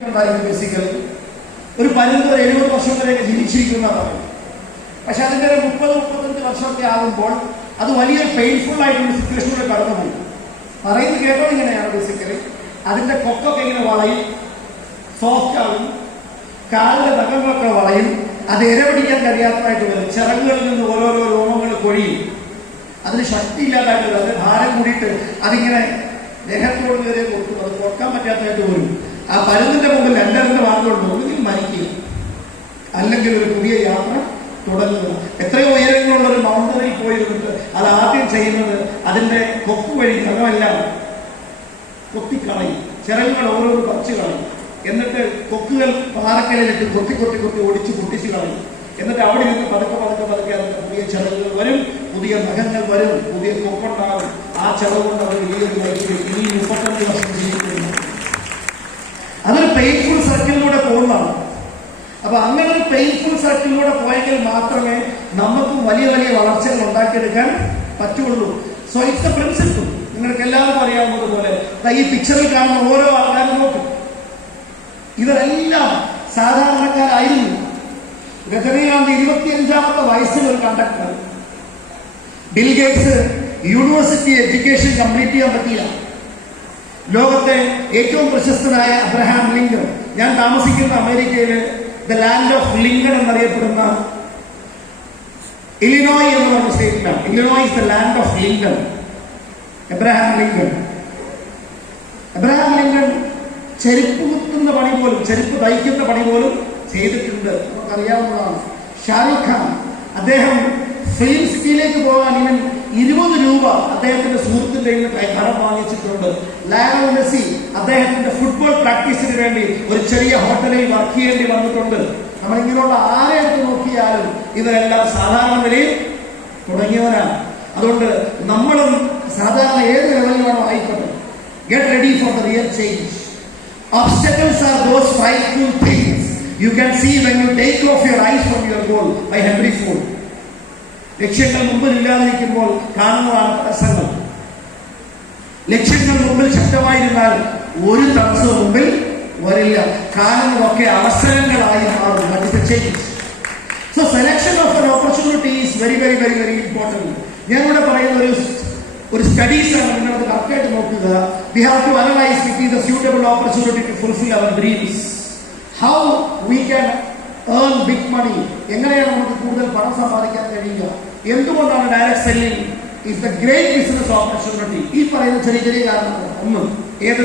Basically ഒരു 70 വർഷം വരെയൊക്കെ ജീവിച്ചിരിക്കുന്നതാണ്. പക്ഷെ അതിൻ്റെ ഒരു 30-35 വർഷമൊക്കെ ആകുമ്പോൾ അത് വലിയൊരു പെയിൻഫുൾ ആയിട്ടുള്ള സിറ്റുവേഷനിലൂടെ കടന്നുപോയി. പറയുന്നത് കേട്ടോ ഇങ്ങനെയാണ്. ബേസിക്കലി അതിന്റെ കൊക്കൊക്കെ ഇങ്ങനെ വളയും, സോഫ്റ്റ് ആവും, കാലിന്റെ നഖങ്ങളൊക്കെ വളയും, അത് ഇരപിടിക്കാൻ കഴിയാത്തതായിട്ട് വരും, ചിറകുകളിൽ നിന്ന് ഓരോരോ രോമങ്ങൾ കൊഴിയും, അതിന് ശക്തി ഇല്ലാതായിട്ട് വരും, അതിന് ഭാരം കൂടിയിട്ട് അതിങ്ങനെ ദേഹത്തോട് കയറി കൊടുക്കും, അത് കൊടുക്കാൻ പറ്റാത്തതായിട്ട് വരും. ആ പരുന്നിന്റെ മുമ്പിൽ രണ്ടരന്റെ വാർത്തകളുണ്ട്, ഒന്നുകിൽ മരിക്കുക അല്ലെങ്കിൽ ഒരു പുതിയ യാത്ര തുടങ്ങുക. എത്രയോ ഉയരങ്ങളുള്ള ഒരു മൗണ്ടനിൽ പോയിരുന്നിട്ട് അത് ആദ്യം ചെയ്യുന്നത് അതിന്റെ കൊക്ക് വഴി നഖമെല്ലാം കൊത്തിക്കളയും, ചിറകുകൾ ഓരോരോ പറിച്ചു കളയും, എന്നിട്ട് കൊക്കുകൾ പാറക്കലിലിട്ട് കൊത്തി കൊത്തി കൊത്തി ഓടിച്ച് പൊട്ടിച്ചു കളയും. എന്നിട്ട് അവിടെ നിന്ന് പതുക്കെ പതുക്കെ പതുക്കെ അതിന്റെ പുതിയ ചിറകുകൾ വരും, പുതിയ നഖങ്ങൾ വരും, പുതിയ കൊക്കുണ്ടാവും. ആ ചിറവ് കൊണ്ട് അവർ വലിയൊരു ലൈഫിൽ ഈ 35 വർഷം ജീവിക്കുന്നു. അതൊരു പെയിൻഫുൾ സർക്കിളിലൂടെ പോകുന്നതാണ്. അപ്പൊ അങ്ങനെ ഒരു പെയിൻഫുൾ സർക്കിളിലൂടെ പോയെങ്കിൽ മാത്രമേ നമുക്ക് വലിയ വലിയ വളർച്ചകൾ ഉണ്ടാക്കിയെടുക്കാൻ പറ്റുള്ളൂ. So it's A principle. നിങ്ങൾക്ക് എല്ലാവർക്കും അറിയാവുന്നതുപോലെ ഈ പിക്ചറിൽ കാണുന്ന ഓരോ ആൾക്കാരും നോക്കും, ഇവരെല്ലാം സാധാരണക്കാരായിരുന്നു. രജനീകാന്ത് 25-ാമത്തെ വയസ്സിൽ ഒരു conductor. Bill Gates university education complete ചെയ്യാൻ പറ്റിയില്ല. ലോകത്തെ ഏറ്റവും പ്രശസ്തനായ അബ്രഹാം ലിങ്കൺ, ഞാൻ താമസിക്കുന്ന അമേരിക്കയില് ദ ലാൻഡ് ഓഫ് ലിങ്കൺ എന്നറിയപ്പെടുന്ന ഇലിനോയ് എന്ന് പറഞ്ഞ സ്റ്റേറ്റിലാണ്. Illinois is the land of Lincoln. Abraham Lincoln ചെരുപ്പ് കുത്തുന്ന പണി പോലും, ചെരുപ്പ് തയ്ക്കുന്ന പണി പോലും ചെയ്തിട്ടുണ്ട്, നമുക്കറിയാവുന്നതാണ്. ഷാരൂഖ് ഖാൻ, അദ്ദേഹം ഫിലിം സിറ്റിയിലേക്ക് പോകാൻ ഇവൻ 20 രൂപ അദ്ദേഹത്തിന്റെ സുഹൃത്തിന്റെ കടം വാങ്ങിച്ചിട്ടുണ്ട്. ലയണൽ മെസ്സി അദ്ദേഹത്തിന്റെ ഫുട്ബോൾ പ്രാക്ടീസിന് വേണ്ടി ഒരു ചെറിയ ഹോട്ടലിൽ വർക്ക് ചെയ്യേണ്ടി വന്നിട്ടുണ്ട്. നമ്മളിങ്ങനെയുള്ള ആരെ എടുത്ത് നോക്കിയാലും ഇവരെല്ലാം സാധാരണ നിലയിൽ തുടങ്ങിയവരാണ്. അതുകൊണ്ട് നമ്മളും സാധാരണ ഏത് ലെവലിലാണോ ആയിക്കോട്ടെ, get ready for the real change. Obstacles are those frightful things you can see when you take off your eyes from your goal by Henry Ford. ലക്ഷ്യങ്ങൾ മുമ്പിൽ ഇല്ലാതിരിക്കുമ്പോൾ കാണുന്നതാണ് തടസ്സങ്ങൾ. ലക്ഷ്യങ്ങൾ മുമ്പിൽ ശക്തമായിരുന്നാൽ ഒരു തടസ്സവും മുമ്പിൽ വരില്ല. കാണുന്നതൊക്കെ അവസരങ്ങളായി മാറും. That is the change. So selection of an opportunity is very very very very important. ഞാനിവിടെ പറയുന്ന ഒരു സ്റ്റഡീസ് ആണ്. നിങ്ങളത് കറക്റ്റായിട്ട് നോക്കുക. We have to analyze it is a suitable opportunity to fulfill our dreams. How we can earn big money. എങ്ങനെയാണ് നമുക്ക് കൂടുതൽ പണം സമ്പാദിക്കാൻ കഴിയുക? എന്തുകൊണ്ടാണ് direct selling is the great business opportunity? ഈ പറയുന്ന ചെറിയ ചെറിയ കാരണങ്ങൾ. ഒന്ന്, ഏത്